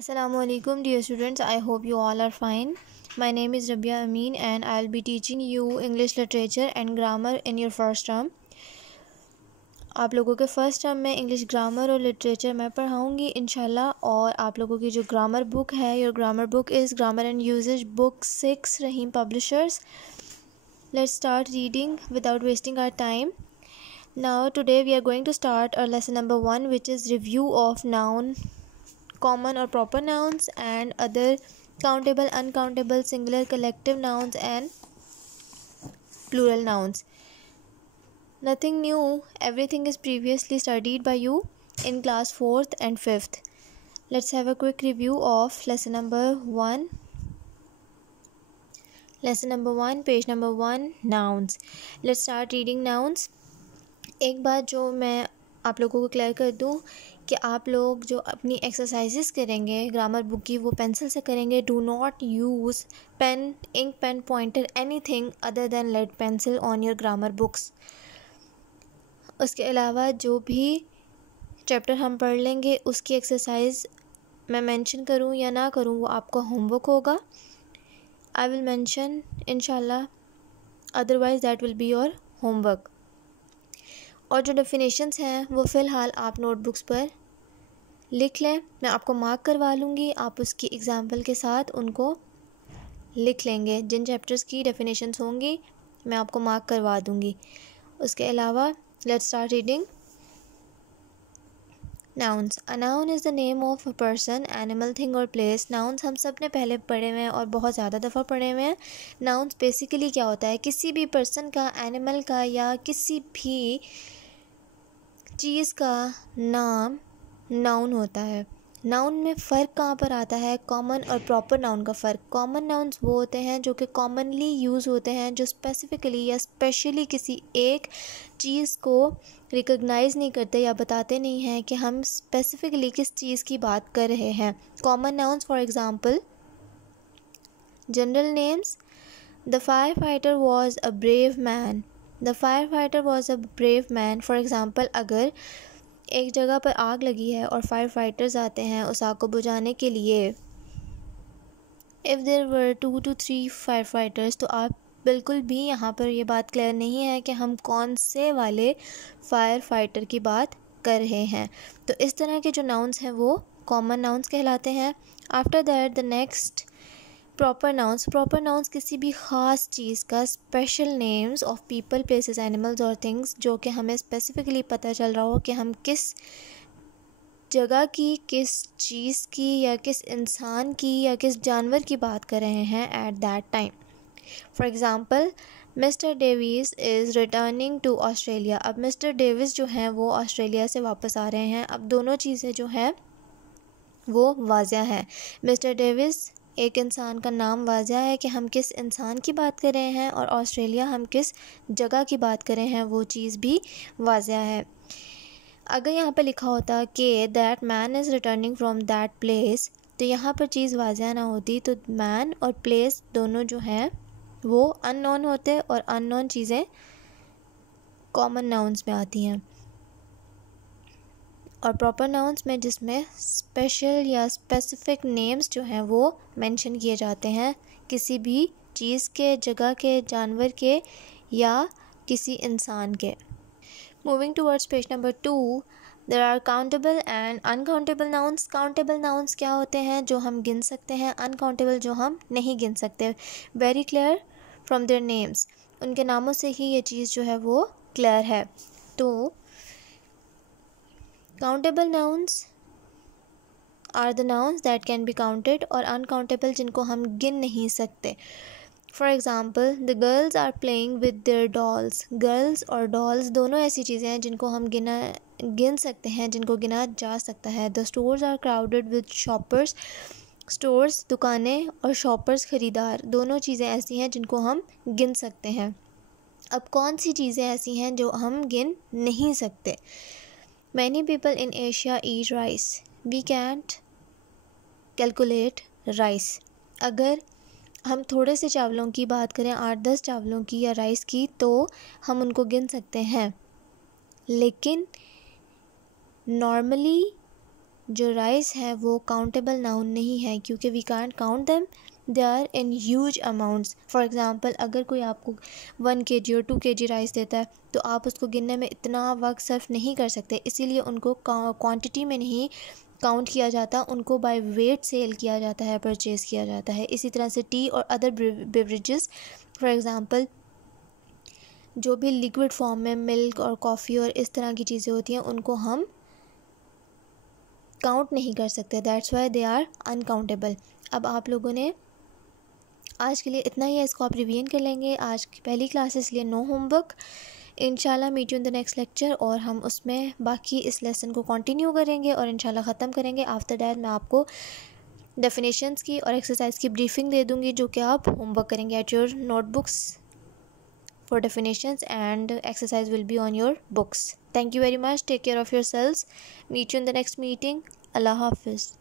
Assalamualaikum dear students, I hope you all are fine. My name is Rabia Amin and I'll be teaching you English literature and grammar in your first term. आप लोगों के first term में English grammar और literature मैं पढ़ाऊँगी इंशाल्लाह। और आप लोगों की जो ग्रामर बुक है, your grammar book is grammar and usages book 6, Rahim publishers. Let's start reading without wasting our time. Now today we are going to start our lesson number 1, which is review of noun, common or proper nouns and other countable, uncountable, singular, collective nouns and plural nouns. Nothing new, everything is previously studied by you in class 4th and 5th. Let's have a quick review of lesson number 1. Lesson number 1, page number 1, nouns. Let's start reading nouns. एक बात जो मैं आप लोगों को clear कर दूं कि आप लोग जो अपनी एक्सरसाइजेस करेंगे ग्रामर बुक की वो पेंसिल से करेंगे. Do not use pen, ink pen, pointer, anything other than lead pencil on your grammar books. उसके अलावा जो भी चैप्टर हम पढ़ लेंगे उसकी एक्सरसाइज मैं मेंशन करूं या ना करूं वो आपका होमवर्क होगा. आई विल मेंशन इंशाल्लाह, otherwise that will be your homework. और जो डेफिनेशंस हैं वो फ़िलहाल आप नोटबुक्स पर लिख लें. मैं आपको मार्क करवा लूँगी, आप उसकी एग्ज़ाम्पल के साथ उनको लिख लेंगे. जिन चैप्टर्स की डेफिनेशंस होंगी मैं आपको मार्क करवा दूँगी. उसके अलावा let's start reading. Nouns. A noun is the name of a person, animal, thing और प्लेस. नाउन्स हम सब ने पहले पढ़े हुए हैं और बहुत ज़्यादा दफ़ा पढ़े हुए हैं. नाउन्स बेसिकली क्या होता है? किसी भी पर्सन का, एनिमल का या किसी भी चीज़ का नाम नाउन होता है. नाउन में फ़र्क कहाँ पर आता है? कॉमन और प्रॉपर नाउन का फ़र्क. कॉमन नाउन्स वो होते हैं जो कि कॉमनली यूज़ होते हैं, जो स्पेसिफ़िकली या स्पेशली किसी एक चीज़ को रिकॉग्नाइज़ नहीं करते या बताते नहीं हैं कि हम स्पेसिफ़िकली किस चीज़ की बात कर रहे हैं. Common nouns for example general names. The fire fighter was a brave man. The fire fighter was a brave man. For example अगर एक जगह पर आग लगी है और फायर फाइटर्स आते हैं उस आग को बुझाने के लिए, if there were 2 to 3 fire fighters, तो आप बिल्कुल भी यहाँ पर ये बात क्लियर नहीं है कि हम कौन से वाले फायर फाइटर की बात कर रहे हैं. तो इस तरह के जो नाउन्स हैं वो कॉमन नाउन्स कहलाते हैं. After that the next proper nouns. Proper nouns किसी भी ख़ास चीज़ का, special names of people, places, animals और थिंग्स जो कि हमें स्पेसिफिकली पता चल रहा हो कि हम किस जगह की, किस चीज़ की या किस इंसान की या किस जानवर की बात कर रहे हैं at that time. For example mister Davis is returning to Australia. अब मिस्टर डेविस जो हैं वो ऑस्ट्रेलिया से वापस आ रहे हैं. अब दोनों चीज़ें जो हैं वो वाज़िया हैं. मिस्टर डेविस एक इंसान का नाम वाज़िया है कि हम किस इंसान की बात कर रहे हैं, और ऑस्ट्रेलिया हम किस जगह की बात कर रहे हैं वो चीज़ भी वाज़िया है. अगर यहाँ पर लिखा होता कि that man is returning from that place, तो यहाँ पर चीज़ वाज़िया ना होती, तो मैन और प्लेस दोनों जो हैं वो अननोन होते और अननोन चीज़ें कॉमन नाउन्स में आती हैं. और प्रॉपर नाउन्स में जिसमें स्पेशल या स्पेसिफिक नेम्स जो हैं वो मेंशन किए जाते हैं किसी भी चीज़ के, जगह के, जानवर के या किसी इंसान के. Moving towards page number 2, there are countable and uncountable nouns. Countable nouns क्या होते हैं? जो हम गिन सकते हैं. अनकाउंटेबल जो हम नहीं गिन सकते. Very clear from their names. उनके नामों से ही ये चीज़ जो है वो क्लियर है. तो countable nouns are the nouns that can be counted, और अनकाउंटेबल जिनको हम गिन नहीं सकते. For example the girls are playing with their dolls. Girls और डॉल्स दोनों ऐसी चीज़ें हैं जिनको हम गिन सकते हैं, जिनको गिना जा सकता है. The stores are crowded with shoppers. Stores दुकानें और शॉपर्स ख़रीदार, दोनों चीज़ें ऐसी हैं जिनको हम गिन सकते हैं. अब कौन सी चीज़ें ऐसी हैं जो हम गिन नहीं सकते? Many people in Asia eat rice. We can't calculate rice. अगर हम थोड़े से चावलों की बात करें, 8-10 चावलों की या राइस की, तो हम उनको गिन सकते हैं. लेकिन नॉर्मली जो राइस हैं वो काउंटेबल नाउन नहीं है, क्योंकि we can't count them, they are in huge amounts. For example अगर कोई आपको 1 kg और 2 kg राइस देता है तो आप उसको गिनने में इतना वक्त सर्फ नहीं कर सकते, इसीलिए उनको क्वांटिटी में नहीं काउंट किया जाता, उनको बाय वेट सेल किया जाता है, परचेज़ किया जाता है। इसी तरह से टी और अदर बेवरेजेस, फॉर एग्ज़ाम्पल जो भी लिक्विड फॉर्म में मिल्क और कॉफ़ी और इस तरह की चीज़ें होती हैं उनको हम काउंट नहीं कर सकते, that's why they are uncountable. अब आप लोगों ने आज के लिए इतना ही है, इसको आप रिवीजन कर लेंगे। आज की पहली क्लास इसलिए नो होमवर्क। इंशाल्लाह meet you in the next lecture, और हम उसमें बाकी इस लेसन को कंटिन्यू करेंगे और इंशाल्लाह ख़त्म करेंगे। आफ्टर दैट मैं आपको डेफिनेशंस की और एक्सरसाइज की ब्रीफिंग दे दूँगी, जो कि आप होमवर्क करेंगे at your notebooks for definitions, and exercise will be on your books. Thank you very much. Take care of yourselves. Meet you in the next meeting. Allah Hafiz.